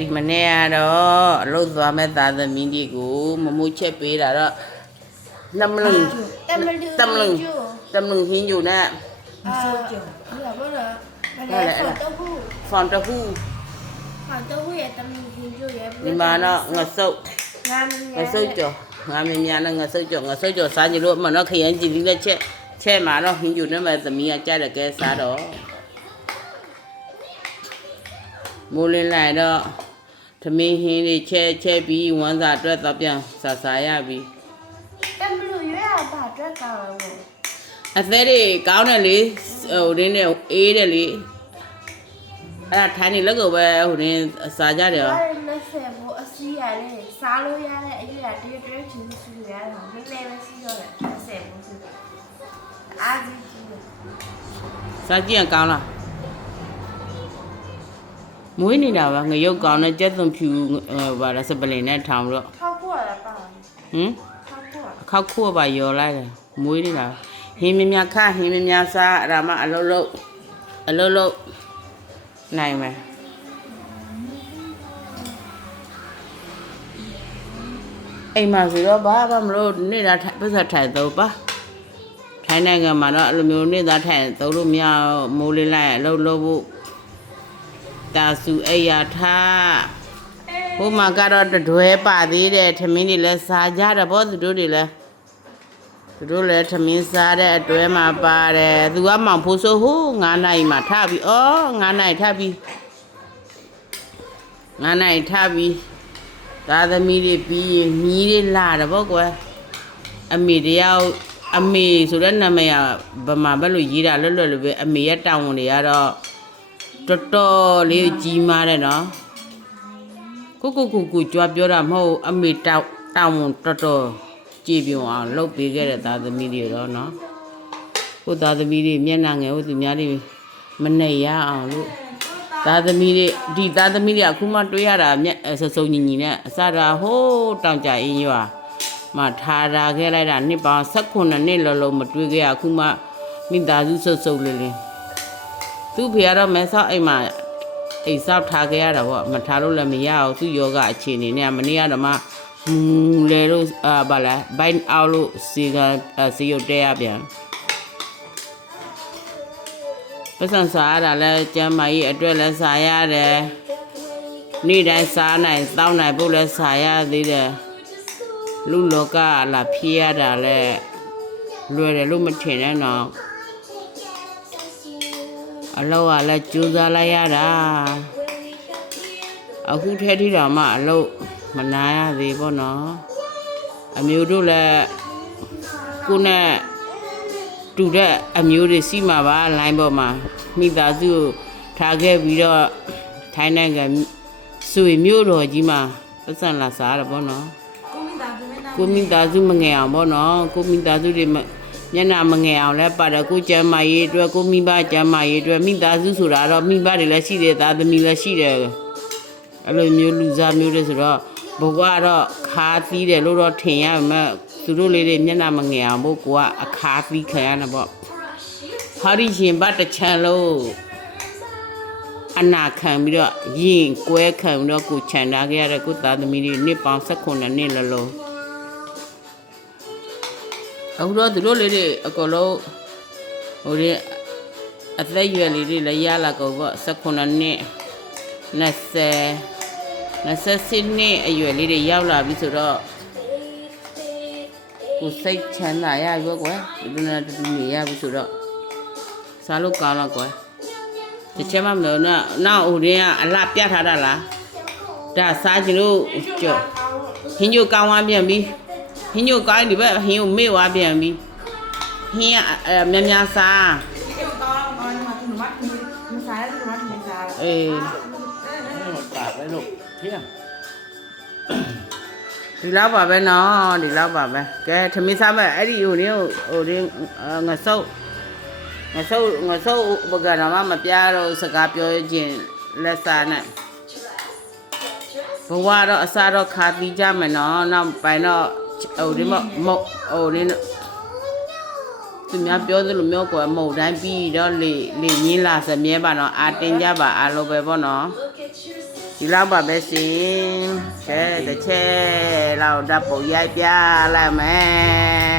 ဒီမနေ့ကတော့အလုပ်သွားမဲ့သားသမီးတွေကိုမမိုးချက်ပေးတာတော့တမလုံဟင်းယူနဲ့ဖောင်တဟူရဲ့တမလုံဟင်းယူရဲ့ဒီမှာတော့ငါစုပ်ကြော်ငါမြင်များနဲ့ငါစုပ်ကြော်စားကြလို့မနော်ခရမ်းကြည့်လေးနဲ့ချက်မှာတော့ဟင်းယူနဲ့မဲ့သမီးကကြားတယ်ကဲစားတော့မိုးလင်းလိုက်တော့သမင်းဟင်းလေးချက်ပြီးဝမ်းစာအတွက်တော့ပြန်စားရပြီတမလူရွေးတာအတွက်ကောင်းလို့အသက်တွေကောင်းတယ်လေဟိုရင်းနဲ့အေးတယ်လေအဲ့ဒါထိုင်းနေလက်ကိုပဲဟိုရင်းစားကြတယ်ဟောလက်ဆယ်ဖို့အစီရတယ်စားလို့ရတဲ့အရွယ်တည်းချင်းစုရတယ်ဟောနည်းနည်းပဲစီးတော့တယ်လက်ဆယ်ဖို့စုအားကြီးစားကြည့်ရင်ကောင်းလားမွေးနေတာပါငရုတ်ကောင်းနဲ့ကြက်သွန်ဖြူပါလားစပလင်နဲ့ထောင်တော့ခောက်ခွာတာပါခောက်ခွာပါယော်လိုက်တယ်မွေးနေတာဟင်းမြခဟင်းမြစားအရာမအလုံးနိုင်မယ်အိမ်မှာဆိုတော့ဘာမလို့နေတာပတ်သက်ထိုင်တော့ပါထိုင်နိုင်ငံမှာတော့အဲ့လိုမျိုးနေတာထိုင်တော့လို့မရမိုးလေးလိုက်အလုံးဖို့တာစုအိယာထားဟိုမှာကတော့တွဲပါသေးတယ်ထမင်းတွေလည်းစားကြတယ်ဗောသူတို့လည်းထမင်းစားတဲ့အတွဲမှာပါတယ်သူကမောင်ဖိုးဆိုးဟို9နိုင်မှာထားပြီး9နိုင်ထားပြီးသာသမီတွေပြီးရင်မြီးတွေလာတယ်ဗောကွယ်အမေတယောက်အမေဆိုတဲ့နာမည်ကဗမာဘက်လိုရေးတာလွတ်လို့ပဲအမေရဲ့တောင်းဝန်တွေကတော့တော်တော်လေးကြီးမားတယ်နော်ကိုကြွားပြောတာမဟုတ်အမေတောင်းဝန်တော်တော်ကြည်ပြုံအောင်လုပ်ပေးခဲ့တဲ့သားသမီးတွေတော့နော်ကိုသားသမီးတွေမျက်နှာငယ်ဟိုသူများတွေမနှိပ်ရအောင်လို့သားသမီးတွေဒီသားသမီးတွေအခုမှတွေးရတာစုံညီနဲ့အစတာဟိုးတောင်ကြအင်းရွာမှထားတာခဲ့လိုက်တာနှစ်ပေါင်း18နှစ်လုံးမတွေးခဲ့ရအခုမှမိသားစုစုံလေးသူ့ဖေကတော့မဲဆောက်အိမ်မှာအိမ်ဆောက်ထားခဲ့ရတာပေါ့မထားလို့လည်းမရအောင်သူ့ယောဂအခြေအနေနဲ့မနေ့ကတော့မှလေလို့ဘာလဲဘိုင်းအောက်လို့စီရုတ်တဲရပြန်ပတ်စံစားရတာလဲကျမ်းမာကြီးအတွက်လဲစားရတယ်နေ့တိုင်းစားနိုင်တောင်းနိုင်ဖို့လဲစားရသေးတယ်လူလောကလာဖြေးရတာလဲလွယ်တယ်လို့မထင်နဲ့တော့အလောကလည်းကြိုးစားလိုက်ရတာအခုထဲထိတော်မှအလုပ်မနာရသေးဘောနော်အမျိုးတို့လည်းကိုနဲ့တူတဲ့အမျိုးတွေစီမှာပါလိုင်းပေါ်မှာမိသားစုထားခဲ့ပြီးတော့ထိုင်းနိုင်ငံဆွေမျိုးတော်ကြီးမှာပတ်စံလာစားရဘောနော်ကိုမိသားစုမငယ်အောင်ဘောနော်ကိုမိသားစုတွေမျက်နှာမငယ်အောင်လဲပါတယ်ကိုကျမ်းမာရေးအတွက်ကိုမိဘကျမ်းမာရေးအတွက်မိသားစုဆိုတာတော့မိဘတွေလည်းရှိတယ်သားသမီးလည်းရှိတယ်အဲ့လိုမျိုးလူစားမျိုးတွေဆိုတော့ဘဝကတော့ခါသီးတယ်လို့တော့ထင်ရမှာသူတို့လေးတွေမျက်နှာမငယ်အောင်ဖို့ကိုကအခါသီးခံရတာပေါ့ဟာဒီရှင်ဘတ်တချမ်းလို့အနာခံပြီးတော့ရင်ကွဲခံပြီးတော့ကိုခြံထားခဲ့ရတဲ့ကိုသားသမီးတွေနှစ်ပေါင်း18နှစ်လုံးအခုတော့သူတို့လေးတွေအကုန်လုံးဟိုဒီအသက်ရွယ်လေးတွေလည်းရလာကုန်ပေါ့18နှစ်20နှစ်အရွယ်လေးတွေရောက်လာပြီဆိုတော့ကိုစိတ်ချမ်းသာရပြီကွယ်ဒီလိုနဲ့တူနေရပြီဆိုတော့စားလို့ကောင်းတော့ကွယ်တချင်မမလို့နောက်ဟိုတင်းကအလှပြတ်ထားတာလားဒါစားချင်လို့ကြော်ဟင်းကျိုးကောင်းသွားပြန်ပြီဟင်းညိုကိုင်းဒီဘက်ဟင်းကိုမေ့သွားပြန်ပြီဟင်းကများစားအေးပါပဲလို့ဟင်းဒီလောက်ပါပဲနော်ဒီလောက်ပါပဲကဲထမင်းစားမဲ့အဲ့ဒီဟိုဒီငါစုပ်ဘကတော့မပြတော့စကားပြောခြင်းလက်စားနဲ့ဘဝတော့အစားတော့ခါပြီးကြမယ်နော်နောက်ပိုင်းတော့ဟိုဒီမဟိုဒီသူများပြောသလိုမျိုးကွယ်မဟုတ်တိုင်းပြီးတော့လေညင်းလာစမြဲပါတော့အာတင်ကြပါအားလုံးပဲပေါ့နော် ဒီလောက်ပါပဲရှင်ကဲတစ်ချက်လောက်ဓာတ်ပုံရိုက်ပြလိုက်မယ်